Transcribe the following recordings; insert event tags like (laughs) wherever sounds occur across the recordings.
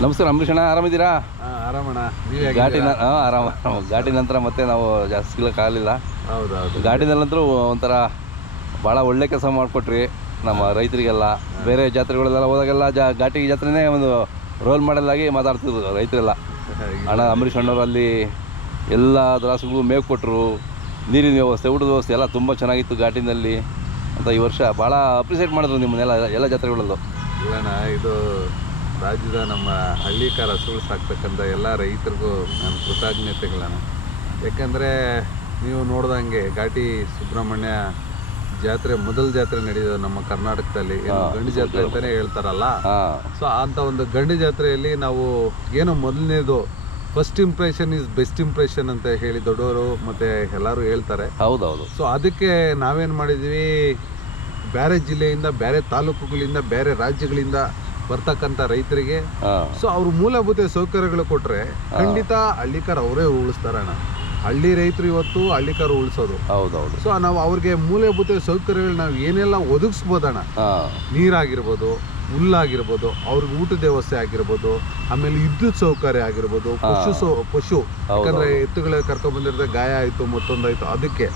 ನಮಸ್ಕಾರ ಅಂಬರೀಷ್ ಅಣ್ಣ ಆರಾಮಿದ್ದೀರಾ ಆರಾಮಣ್ಣ. ಘಾಟಿ ನ- ಆರಾಮ. ಘಾಟಿ ನಂತರ ಮತ್ತೆ ನಾವು ಜಾಸ್ತಿ ಸಿಗ್ಲಿಕ್ಕಾಗಲಿಲ್ಲ ಹೌದೌದು. ಘಾಟಿನಲ್ಲಂತರೂ ಒಂಥರ ಭಾಳ ಒಳ್ಳೆ ಕೆಲಸ ಮಾಡಿಕೊಟ್ರಿ ನಮ್ಮ ರೈತರಿಗೆಲ್ಲ. ಬೇರೆ ಜಾತ್ರೆಗಳೆಲ್ಲ ಹೋದಾಗೆಲ್ಲ ಜಾ ಘಾಟಿ ಜಾತ್ರೆನೇ ಒಂದು ರೋಲ್ ಮಾಡೆಲ್ ಆಗಿ ಮಾತಾಡ್ತಿದ್ರು ರೈತರೆಲ್ಲ. ಅಣ್ಣ ಅಂಬರೀಷ್ ಅಣ್ಣವ್ರು ಅಲ್ಲಿ ಎಲ್ಲ ದ್ರಾಸುಗಳು ಮೇವು ಕೊಟ್ಟರು ನೀರಿನ ವ್ಯವಸ್ಥೆ ಊಟದ ವ್ಯವಸ್ಥೆ ಎಲ್ಲ ತುಂಬ ಚೆನ್ನಾಗಿತ್ತು ಘಾಟಿನಲ್ಲಿ. ಅಂತ ಈ ವರ್ಷ ಭಾಳ ಅಪ್ರಿಸಿಯೇಟ್ ಮಾಡಿದ್ರು ನಿಮ್ಮನ್ನೆಲ್ಲ ಎಲ್ಲ ಜಾತ್ರೆಗಳಲ್ಲೂ. ಇಲ್ಲಣ್ಣ ಇದು ರಾಜ್ಯದ ನಮ್ಮ ಹಳ್ಳಿಕಾರ ಹಸುಗಳು ಸಾಕ್ತಕ್ಕಂಥ ಎಲ್ಲ ರೈತರಿಗೂ ನನ್ನ ಕೃತಜ್ಞತೆಗಳನ್ನು. ಯಾಕಂದರೆ ನೀವು ನೋಡ್ದಂಗೆ ಘಾಟಿ ಸುಬ್ರಹ್ಮಣ್ಯ ಜಾತ್ರೆ ಮೊದಲ ಜಾತ್ರೆ ನಡೆಯೋದು ನಮ್ಮ ಕರ್ನಾಟಕದಲ್ಲಿ. ಏನು ಗಂಡು ಜಾತ್ರೆ ಅಂತಲೇ ಹೇಳ್ತಾರಲ್ಲ? ಸೊ ಅಂತ ಒಂದು ಗಂಡು ಜಾತ್ರೆಯಲ್ಲಿ ನಾವು ಏನು ಮೊದಲನೇದು first impression is best impression ಅಂತ ಹೇಳಿ ದೊಡ್ಡವರು ಮತ್ತೆ ಎಲ್ಲರೂ ಹೇಳ್ತಾರೆ. ಹೌದೌದು. ಸೊ ಅದಕ್ಕೆ ನಾವೇನು ಮಾಡಿದ್ವಿ? ಬೇರೆ ಜಿಲ್ಲೆಯಿಂದ ಬೇರೆ ತಾಲೂಕುಗಳಿಂದ ಬೇರೆ ರಾಜ್ಯಗಳಿಂದ ಬರ್ತಕ್ಕಂಥ ರೈತರಿಗೆ. ಸೊ ಅವ್ರ ಮೂಲಭೂತ ಸೌಕರ್ಯಗಳು ಕೊಟ್ರೆ ಖಂಡಿತ ಹಳ್ಳಿಕಾರ ಅವರೇ ಉಳಿಸ್ತಾರಣ್ಣ ಹಳ್ಳಿ ರೈತರು ಇವತ್ತು ಹಳ್ಳಿಕಾರ ಉಳಿಸೋದು. ಹೌದೌದು. ಸೊ ನಾವು ಅವ್ರಿಗೆ ಮೂಲಭೂತ ಸೌಕರ್ಯಗಳು ನಾವು ಏನೆಲ್ಲ ಒದಗಿಸ್ಬೋದಣ್ಣ? ಅಣ್ಣ ನೀರಾಗಿರ್ಬೋದು ಹುಲ್ಲಾಗಿರ್ಬೋದು ಅವ್ರಿಗೆ ಊಟದ ವ್ಯವಸ್ಥೆ ಆಗಿರ್ಬೋದು ಆಮೇಲೆ ವಿದ್ಯುತ್ ಸೌಕರ್ಯ ಆಗಿರ್ಬೋದು ಪಶು ಸೌ ಪಶು ಯಾಕಂದ್ರೆ ಎತ್ತುಗಳ ಕರ್ಕೊಂಡ್ ಬಂದಿರದೆ ಗಾಯ ಆಯ್ತು ಮತ್ತೊಂದಾಯ್ತು ಅದಕ್ಕೆ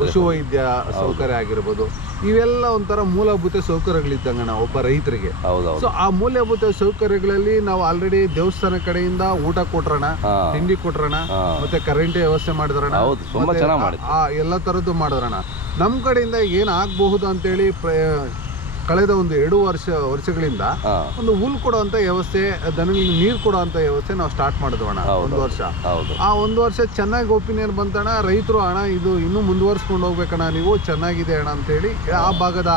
ಪಶು ವೈದ್ಯ ಸೌಕರ್ಯ ಆಗಿರ್ಬೋದು. ಇವೆಲ್ಲ ಒಂಥರ ಮೂಲಭೂತ ಸೌಕರ್ಯಗಳಿದ್ದಂಗಣ ಒಬ್ಬ ರೈತರಿಗೆ. ಸೊ ಆ ಮೂಲಭೂತ ಸೌಕರ್ಯಗಳಲ್ಲಿ ನಾವು ಆಲ್ರೆಡಿ ದೇವಸ್ಥಾನ ಕಡೆಯಿಂದ ಊಟ ಕೊಟ್ರಣ ತಿಂಡಿ ಕೊಟ್ರಣ ಮತ್ತೆ ಕರೆಂಟ್ ವ್ಯವಸ್ಥೆ ಮಾಡಿದ್ರಣ ಎಲ್ಲ ತರದ್ದು ಮಾಡಿದ್ರಣ. ನಮ್ಮ ಕಡೆಯಿಂದ ಏನು ಆಗಬಹುದು ಅಂತೇಳಿ ಕಳೆದ ಒಂದು ಎರಡು ವರ್ಷ ವರ್ಷಗಳಿಂದ ಒಂದು ಹುಲ್ ಕೊಡುವಂತ ವ್ಯವಸ್ಥೆ ದನಗಳಿಗೆ ನೀರು ಕೊಡುವಂತ ವ್ಯವಸ್ಥೆ ನಾವು ಸ್ಟಾರ್ಟ್ ಮಾಡಿದ್ವಿ ಅಣ್ಣ ಒಂದು ವರ್ಷ. ಆ ಒಂದು ವರ್ಷ ಚೆನ್ನಾಗಿ ಒಪಿನಿಯನ್ ಬಂತಣ್ಣ ರೈತರು ಅಣ್ಣ ಇದು ಇನ್ನೂ ಮುಂದುವರ್ಸ್ಕೊಂಡು ಹೋಗ್ಬೇಕಣ್ಣ ನೀವು ಚೆನ್ನಾಗಿದೆ ಅಣ್ಣ ಅಂತೇಳಿ ಆ ಭಾಗದ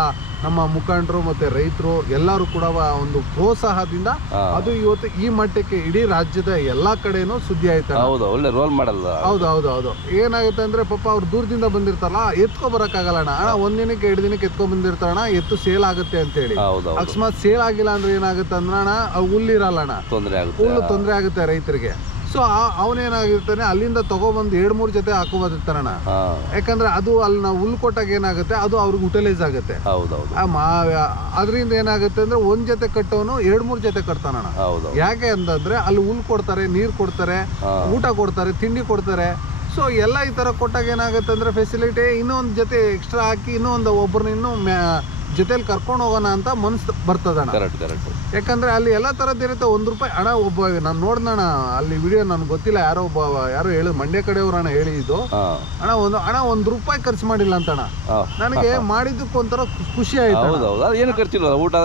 ನಮ್ಮ ಮುಖಂಡರು ಮತ್ತೆ ರೈತರು ಎಲ್ಲರೂ ಕೂಡ ಒಂದು ಪ್ರೋತ್ಸಾಹದಿಂದ ಅದು ಇವತ್ತು ಈ ಮಟ್ಟಕ್ಕೆ ಇಡೀ ರಾಜ್ಯದ ಎಲ್ಲಾ ಕಡೆನೂ ಸುದ್ದಿ ಆಯ್ತಣ್ಣ ಹೌದು ಒಳ್ಳೆ ರೋಲ್ ಮಾಡಲ್ಲ ಹೌದು ಹೌದು ಹೌದು. ಏನಾಗುತ್ತೆ ಅಂದ್ರೆ ಪಾಪ ಅವ್ರು ದೂರದಿಂದ ಬಂದಿರ್ತಾರಲ್ಲ ಎತ್ಕೊ ಬರಕ್ಕಾಗಲ್ಲಣ್ಣ. ಒಂದ್ ದಿನಕ್ಕೆ ಎರಡು ದಿನಕ್ಕೆ ಎತ್ಕೊ ಬಂದಿರ್ತಾರಣ ಎತ್ತು ಸೇಲ್ ಆಗುತ್ತೆ ಅಂತ ಹೇಳಿ ಹೌದು. ಅಕಸ್ಮಾತ್ ಸೇಲ್ ಆಗಿಲ್ಲ ಅಂದ್ರೆ ಏನಾಗುತ್ತೆ ಅಂದ್ರಣ ಹುಲ್ಲಿರಲ್ಲಣ್ಣ. ತೊಂದರೆ ಆಗುತ್ತೆ. ಹುಲ್ಲು ತೊಂದರೆ ಆಗುತ್ತೆ ರೈತರಿಗೆ. ಸೊ ಅವನೇನಾಗಿರ್ತಾನೆ ಅಲ್ಲಿಂದ ತಗೊಬಂದು ಎರಡು ಮೂರು ಜೊತೆ ಹಾಕೊಂಬಂದಿರ್ತಾನಣ್ಣ. ಯಾಕಂದ್ರೆ ಅದು ಅಲ್ಲಿ ನಾವು ಹುಲ್ಲು ಕೊಟ್ಟಾಗ ಏನಾಗುತ್ತೆ ಅದು ಅವ್ರಿಗೆ ಯುಟಿಲೈಸ್ ಆಗುತ್ತೆ. ಅದರಿಂದ ಏನಾಗುತ್ತೆ ಅಂದ್ರೆ ಒಂದ್ ಜೊತೆ ಕಟ್ಟೋನು ಎರಡು ಮೂರು ಜೊತೆ ಕಟ್ತಾನಣ್ಣ. ಯಾಕೆ ಅಂತಂದ್ರೆ ಅಲ್ಲಿ ಹುಲ್ ಕೊಡ್ತಾರೆ ನೀರು ಕೊಡ್ತಾರೆ ಊಟ ಕೊಡ್ತಾರೆ ತಿಂಡಿ ಕೊಡ್ತಾರೆ. ಸೊ ಎಲ್ಲ ಈ ತರ ಕೊಟ್ಟಾಗ ಏನಾಗುತ್ತೆ ಅಂದ್ರೆ ಫೆಸಿಲಿಟಿ ಇನ್ನೊಂದು ಜೊತೆ ಎಕ್ಸ್ಟ್ರಾ ಹಾಕಿ ಇನ್ನೊಂದು ಒಬ್ಬರನ್ನ ಇನ್ನೂ ಜೊತೆಲಿ ಕರ್ಕೊಂಡು ಹೋಗೋಣ ಅಂತ ಮನ್ಸು ಬರ್ತದ ಕರೆಕ್ಟ್ ಕರೆಕ್ಟ್ ಯಾಕಂದ್ರೆ ಅಲ್ಲಿ ಎಲ್ಲ ತರದ್ ಇರುತ್ತೆ ಒಂದ್ ರೂಪಾಯಿ ಹಣ ಒಬ್ಬ ನಾನು ನೋಡ್ದಣ ಅಲ್ಲಿ ವಿಡಿಯೋ ನನ್ಗೆ ಗೊತ್ತಿಲ್ಲ ಯಾರೋ ಒಬ್ಬ ಯಾರೋ ಹೇಳಿ ಮಂಡ್ಯ ಕಡೆಯವ್ರ ಅಣ್ಣ ಹೇಳಿದ್ದು ಅಣ್ಣ ಹಣ ಒಂದು ಹಣ ಒಂದ್ ರೂಪಾಯಿ ಖರ್ಚು ಮಾಡಿಲ್ಲ ಅಂತಣ್ಣ. ಹಾಂ. ನನಗೆ (laughs) ಮಾಡಿದ್ದಕ್ಕೆ ಒಂಥರ ಖುಷಿ ಆಯ್ತು ಏನು ಖರ್ಚಿಲ್ಲ ಊಟ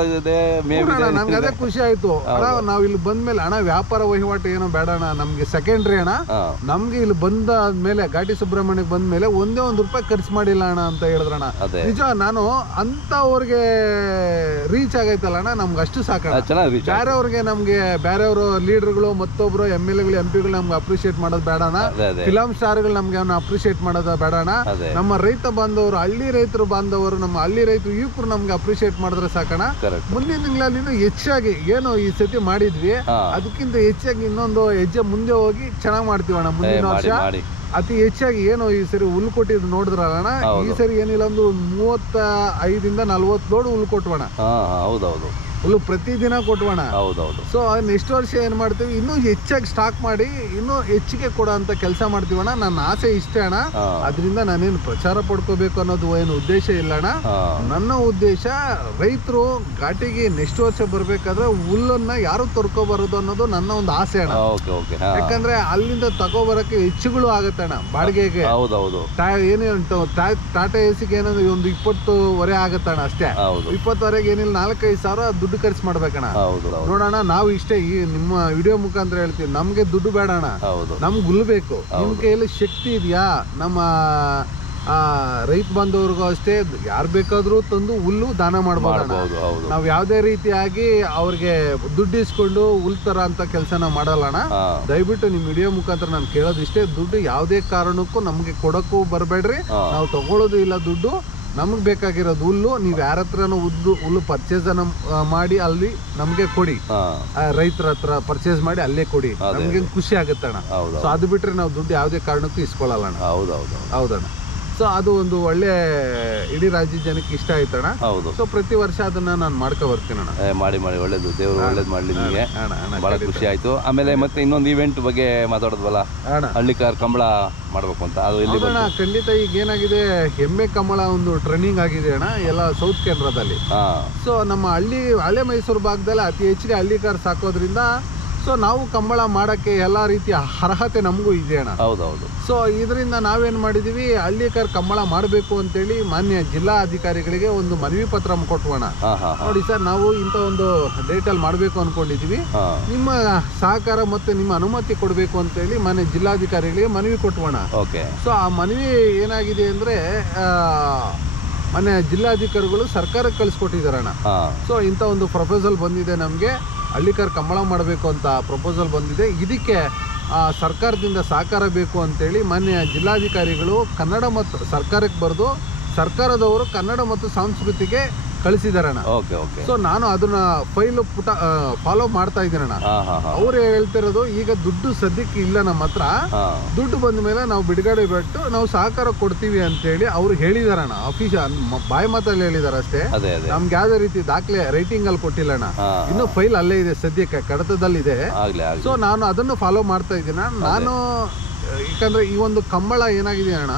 ನನ್ಗೆ ಅದೇ ಖುಷಿ ಆಯ್ತು. ಅಣ್ಣ ನಾವ್ ಇಲ್ಲಿ ಬಂದ್ಮೇಲೆ ಹಣ ವ್ಯಾಪಾರ ವಹಿವಾಟು ಏನೋ ಬೇಡ ಅಣ್ಣ ನಮ್ಗೆ ಸೆಕೆಂಡ್ರಿ ಅಣ್ಣ. ನಮ್ಗೆ ಇಲ್ಲಿ ಬಂದ ಮೇಲೆ ಘಾಟಿ ಸುಬ್ರಹ್ಮಣ್ಯಕ್ಕೆ ಬಂದ್ಮೇಲೆ ಒಂದೇ ಒಂದ್ ರೂಪಾಯಿ ಖರ್ಚು ಮಾಡಿಲ್ಲ ಅಣ್ಣ ಅಂತ ಹೇಳಿದ್ರಣ್ಣ. ನಿಜ ನಾನು ಅಂತವ್ರಿಗೆ ರೀಚ್ ಆಗೈತಲ್ಲ ಅಣ್ಣ ನಮ್ಗೆ ಅಷ್ಟು ಸಾಕಣ ಚೆನ್ನಾಗಿ ರೀಚ್ ಬೇರೆಯವ್ರಿಗೆ ನಮ್ಗೆ ಬೇರೆಯವರು ಲೀಡರ್ಗಳು ಮತ್ತೊಬ್ರು ಎಂ ಎಲ್ ಎಗಳು ಎಂ ಪಿಗಳು ನಮ್ಗೆ ಅಪ್ರಿಷಿಯೇಟ್ ಮಾಡೋದು ಬೇಡಣ ಫಿಲಂ ಸ್ಟಾರ್ಗಳು ನಮ್ಗೆ ಅವನ್ನ ಅಪ್ರಿಷಿಯೇಟ್ ಮಾಡೋದು ಬೇಡಣ ನಮ್ಮ ರೈತ ಬಾಂಧವರು ಹಳ್ಳಿ ರೈತರು ಬಾಂಧವರು ನಮ್ಮ ಹಳ್ಳಿ ರೈತರು ಯುವಕರು ನಮ್ಗೆ ಅಪ್ರಿಷಿಯೇಟ್ ಮಾಡಿದ್ರೆ ಸಾಕಣ ಮುಂದಿನ ತಿಂಗಳಲ್ಲಿ ಇನ್ನೂ ಹೆಚ್ಚಾಗಿ ಏನು ಈ ಸತಿ ಮಾಡಿದ್ವಿ. ಅದಕ್ಕಿಂತ ಹೆಚ್ಚಾಗಿ ಇನ್ನೊಂದು ಹೆಜ್ಜೆ ಮುಂದೆ ಹೋಗಿ ಚೆನ್ನಾಗಿ ಮಾಡ್ತೀವಣ್ಣ ಮುಂದಿನ ವರ್ಷ. ಅತಿ ಹೆಚ್ಚಾಗಿ ಏನು ಈ ಸರಿ ಹುಲ್ ಕೊಟ್ಟಿದ್ ನೋಡಿದ್ರಲ್ಲ ಈ ಸರಿ ಏನಿಲ್ಲ ಒಂದು ಮೂವತ್ತ ಐದಿಂದ ನಲ್ವತ್ತು ಲೋಡ್ ಹುಲ್ ಕೊಟ್ವಣ ಹಾಂ ಹೌದೌದು. ಹುಲ್ಲು ಪ್ರತಿದಿನ ಕೊಟ್ವಣ ಹೌದೌದು. ಸೊ ನೆಕ್ಸ್ಟ್ ವರ್ಷ ಏನು ಮಾಡ್ತೀವಿ? ಇನ್ನೂ ಹೆಚ್ಚಾಗಿ ಸ್ಟಾಕ್ ಮಾಡಿ ಇನ್ನೂ ಹೆಚ್ಚಿಗೆ ಕೊಡೋ ಅಂತ ಕೆಲಸ ಮಾಡ್ತೀವಣ್ಣ. ನನ್ನ ಆಸೆ ಇಷ್ಟೇ ಅಣ್ಣ. ಅದರಿಂದ ನಾನೇನು ಪ್ರಚಾರ ಪಡ್ಕೋಬೇಕು ಅನ್ನೋದು ಏನು ಉದ್ದೇಶ ಇಲ್ಲ ಅಣ್ಣ ನನ್ನ ಉದ್ದೇಶ ರೈತರು ಘಾಟಿಗೆ ನೆಕ್ಸ್ಟ್ ವರ್ಷ ಬರ್ಬೇಕಾದ್ರೆ ಹುಲ್ಲನ್ನ ಯಾರು ತೊರ್ಕೋಬಾರದು ಅನ್ನೋದು ನನ್ನ ಒಂದು ಆಸೆ ಅಣ್ಣ. ಯಾಕಂದ್ರೆ ಅಲ್ಲಿಂದ ತಗೋಬರಕ್ಕೆ ಹೆಚ್ಚುಗಳು ಆಗತ್ತೆ ಅಣ್ಣ ಬಾಡಿಗೆಗೆ. ಹೌದೌದು. ಏನೇ ಉಂಟು ಟಾಟಾ ಎಸಿಗೆ ಏನಂದ್ರೆ ಒಂದು ಇಪ್ಪತ್ತುವರೆ ಆಗತ್ತಣ್ಣ ಅಷ್ಟೇ. ಇಪ್ಪತ್ತು ವರೆಗೆ ಏನಿಲ್ಲ ನಾಲ್ಕೈದು ಸಾವಿರ ದುಡ್ಡು ಖರ್ಚು ಮಾಡ್ಬೇಕಣ್ಣ. ಹೌದು ಹೌದು. ನೋಡೋಣ ನಾವು ಇಷ್ಟೇ ಈ ನಿಮ್ಮ ವಿಡಿಯೋ ಮುಖಾಂತರ ಹೇಳ್ತೀವಿ ನಮ್ಗೆ ದುಡ್ಡು ಬೇಡ ಅಣ್ಣ ಹೌದು. ನಮ್ಗೆ ಹುಲ್ಲು ಬೇಕು. ನಿಮ್ ಕೈಯಲ್ಲಿ ಶಕ್ತಿ ಇದೆಯಾ? ನಮ್ಮ ಆ, ರೈತ ಬಂದವ್ರಿಗೂ ಅಷ್ಟೇ ಯಾರ್ ಬೇಕಾದ್ರೂ ತಂದು ಹುಲ್ಲು ದಾನ ನಾವ್ ಹೌದು. ನಾವು ಯಾವುದೇ ರೀತಿಯಾಗಿ ಅವ್ರಿಗೆ ದುಡ್ಡು ಇಸ್ಕೊಂಡು ಹುಲ್ ತರ ಅಂತ ಕೆಲಸನ ಮಾಡಲ್ಲಣ ದಯವಿಟ್ಟು ನಿಮ್ ವಿಡಿಯೋ ಮುಖಾಂತರ ನಾನು ಕೇಳೋದು ಇಷ್ಟೇ ದುಡ್ಡು ಯಾವುದೇ ಕಾರಣಕ್ಕೂ ನಮಗೆ ಕೊಡಕ್ಕೂ ಬರಬೇಡ್ರಿ. ಹಾಂ. ನಾವು ತಗೊಳ್ಳೋದು ಇಲ್ಲ ದುಡ್ಡು. ನಮಗೆ ಬೇಕಾಗಿರೋದು ಹುಲ್ಲು ನೀವು ಯಾರ ಹತ್ರನೂ ಉದ್ದು ಹುಲ್ಲು ಪರ್ಚೇಸನ್ನು ಮಾಡಿ ಅಲ್ಲಿ ನಮಗೆ ಕೊಡಿ. ರೈತರ ಹತ್ರ ಪರ್ಚೇಸ್ ಮಾಡಿ ಅಲ್ಲೇ ಕೊಡಿ. ನಮ್ಗೆ ಖುಷಿ ಆಗುತ್ತೆ ಅಣ್ಣ ಹೌದು ಸೊ ಅದು ಬಿಟ್ರೆ ನಾವು ದುಡ್ಡು ಯಾವುದೇ ಕಾರಣಕ್ಕೂ ಇಸ್ಕೊಳ್ಳಲ್ಲ ಹೌದಣ್ಣ. ಸೊ ಅದು ಒಂದು ಒಳ್ಳೆ ಇಡೀ ರಾಜ್ಯ ಜನಕ್ಕೆ ಇಷ್ಟ ಆಯ್ತಣ ಹೌದು. ಸೊ ಪ್ರತಿ ವರ್ಷ ಅದನ್ನ ನಾನು ಮಾಡ್ಕೊ ಬರ್ತೀನಣ್ಣ ಏ, ಮಾಡಿ ಮಾಡಿ. ಒಳ್ಳೇದು. ದೇವರು ಒಳ್ಳೇದು ಮಾಡಲಿ ನಿಮಗೆ. ಅಣ್ಣ ಅಣ್ಣ ಭಾಳ ಖುಷಿ ಆಯ್ತು. ಆಮೇಲೆ ಮತ್ತೆ ಇನ್ನೊಂದು ಇವೆಂಟ್ ಬಗ್ಗೆ ಮಾತಾಡೋದ್ವಲ್ಲ? ಅಣ್ಣ. ಹಳ್ಳಿಕಾರ್ ಕಂಬಳ ಮಾಡ್ಬೇಕು ಅಂತ. ಅದು ಇಲ್ಲಿ ಹೌದಣ್ಣ ಖಂಡಿತ ಈಗ ಏನಾಗಿದೆ ಹೆಮ್ಮೆ ಕಮಲ ಒಂದು ಟ್ರೈನಿಂಗ್ ಆಗಿದೆ ಅಣ್ಣ ಎಲ್ಲ ಸೌತ್ ಕೇಂದ್ರದಲ್ಲಿ ಹಾಂ. ಸೊ ನಮ್ಮ ಹಳ್ಳಿ ಹಳೆ ಮೈಸೂರು ಭಾಗದಲ್ಲಿ ಅತಿ ಹೆಚ್ಚಿಗೆ ಹಳ್ಳಿಕಾರ್ ಸಾಕೋದ್ರಿಂದ ಸೊ ನಾವು ಕಂಬಳ ಮಾಡೋಕ್ಕೆ ಎಲ್ಲ ರೀತಿಯ ಅರ್ಹತೆ ನಮಗೂ ಇದೆ ಅಣ್ಣ. ಹೌದೌದು. ಸೊ ಇದರಿಂದ ನಾವೇನು ಮಾಡಿದೀವಿ ಹಳ್ಳಿಕಾರ್ ಕಂಬಳ ಮಾಡಬೇಕು ಅಂತೇಳಿ ಮಾನ್ಯ ಜಿಲ್ಲಾ ಅಧಿಕಾರಿಗಳಿಗೆ ಒಂದು ಮನವಿ ಪತ್ರ ಕೊಟ್ಟೋಣ ನೋಡಿ ಸರ್ ನಾವು ಇಂಥ ಒಂದು ಡೇಟಲ್ಲಿ ಮಾಡಬೇಕು ಅನ್ಕೊಂಡಿದೀವಿ. ನಿಮ್ಮ ಸಹಕಾರ ಮತ್ತೆ ನಿಮ್ಮ ಅನುಮತಿ ಕೊಡಬೇಕು ಅಂತೇಳಿ ಮಾನ್ಯ ಜಿಲ್ಲಾಧಿಕಾರಿಗಳಿಗೆ ಮನವಿ ಕೊಟ್ಟೋಣ ಸೊ ಆ ಮನವಿ ಏನಾಗಿದೆ ಅಂದ್ರೆ ಮನೆ ಜಿಲ್ಲಾಧಿಕಾರಿಗಳು ಸರ್ಕಾರಕ್ಕೆ ಕಳಿಸ್ಕೊಟ್ಟಿದಾರಣ್ಣ ಸೊ ಇಂಥ ಒಂದು ಪ್ರಪೋಸಲ್ ಬಂದಿದೆ ನಮಗೆ. ಹಳ್ಳಿಕರ್ ಕಂಬಳ ಮಾಡಬೇಕು ಅಂತ ಪ್ರಪೋಸಲ್ ಬಂದಿದೆ. ಇದಕ್ಕೆ ಸರ್ಕಾರದಿಂದ ಸಹಕಾರ ಬೇಕು ಅಂತೇಳಿ ಮಾನ್ಯ ಜಿಲ್ಲಾಧಿಕಾರಿಗಳು ಕನ್ನಡ ಮತ್ತು ಸರ್ಕಾರಕ್ಕೆ ಬರೆದು, ಸರ್ಕಾರದವರು ಕನ್ನಡ ಮತ್ತು ಸಂಸ್ಕೃತಿಗೆ ಕಳಿಸಿದಾರಣ್ಣ. ಓಕೆ ಓಕೆ ಸೊ ನಾನು ಅದನ್ನ ಫೈಲ್ ಪುಟ ಫಾಲೋ ಮಾಡ್ತಾ ಇದ್ದೀನಣ್ಣ ಅವ್ರು ಹೇಳ್ತಿರೋದು ಈಗ ದುಡ್ಡು ಸದ್ಯಕ್ಕೆ ಇಲ್ಲ ನಮ್ಮ ಹತ್ರ. ದುಡ್ಡು ಬಂದ ಮೇಲೆ ನಾವು ಬಿಡುಗಡೆ ಬಿಟ್ಟು ನಾವು ಸಹಕಾರ ಕೊಡ್ತೀವಿ ಅಂತೇಳಿ ಅವ್ರು ಹೇಳಿದಾರಣ್ಣ. ಆಫೀಸ್ ಬಾಯಿ ಮಾತಲ್ಲಿ ಹೇಳಿದಾರ ಅಷ್ಟೇ. ನಮ್ಗೆ ಯಾವ್ದೇ ರೀತಿ ದಾಖಲೆ ರೈಟಿಂಗ್ ಅಲ್ಲಿ ಕೊಟ್ಟಿಲ್ಲಣ್ಣ ಇನ್ನು ಫೈಲ್ ಅಲ್ಲೇ ಇದೆ ಸದ್ಯಕ್ಕೆ ಕಡತದಲ್ಲಿದೆ. ಸೊ ನಾನು ಅದನ್ನು ಫಾಲೋ ಮಾಡ್ತಾ ಇದ್ದೀನಿ ನಾನು ಯಾಕಂದ್ರೆ ಈ ಒಂದು ಕಂಬಳ ಏನಾಗಿದೆ ಅಣ್ಣ?